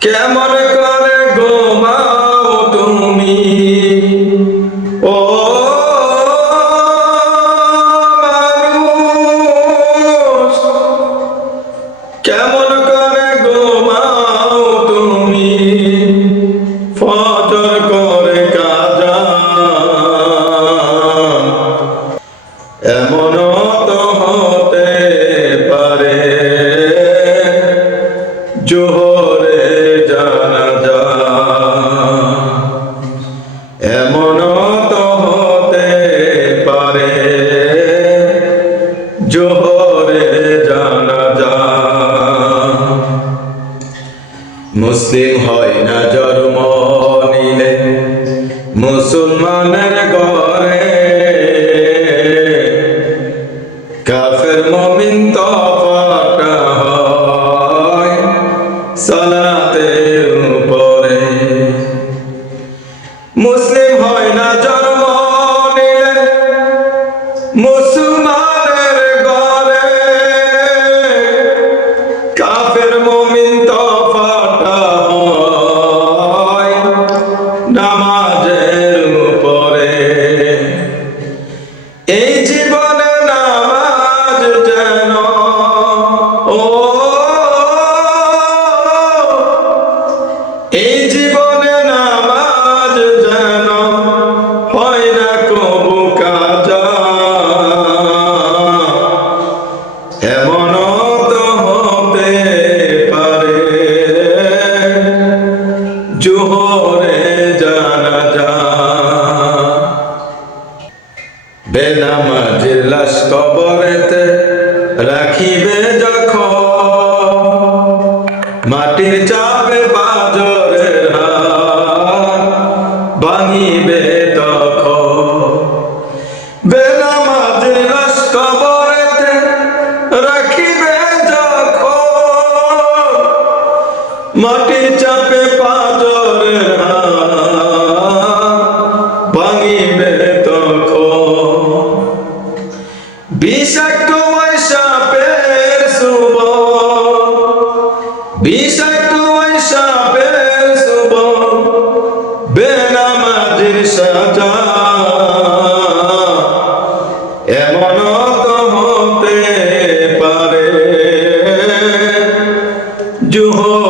কেমন করে ঘুমাও তুমি? ও কেমন করে ঘুমাও তুমি? মুসলিম হয় না জন্ম নিলে। মুসলমানের ঘরে কাফের মমিন উপরে। মুসলিম হয় না জন্ম নিলে মুসলমানের ও, এই জীবনে নামাজ যেন হয় না কবু কাজা। এমন তো হতে পারে, জোহরে রাখিবে যখন চাপে বাজরের হাত ভাঙিবে বেনামাজির সাজা। এমন তো হতে পারে। জোহরে